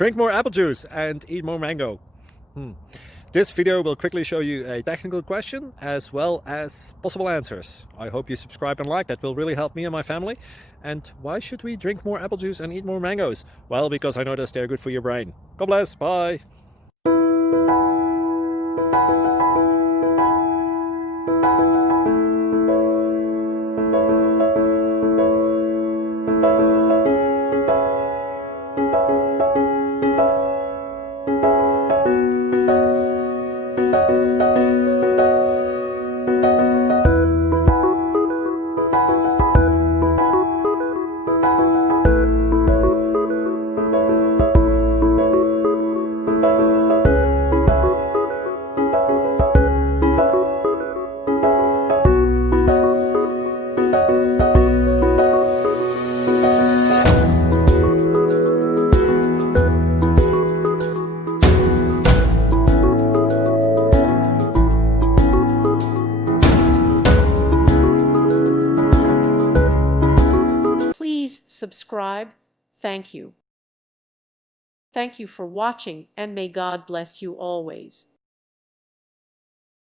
Drink more apple juice and eat more mango. This video will quickly show you a technical question as well as possible answers. I hope you subscribe and like, that will really help me and my family. And why should we drink more apple juice and eat more mangoes? Well, because I noticed they're good for your brain. God bless, bye! Please subscribe. Thank you. Thank you for watching, and may God bless you always.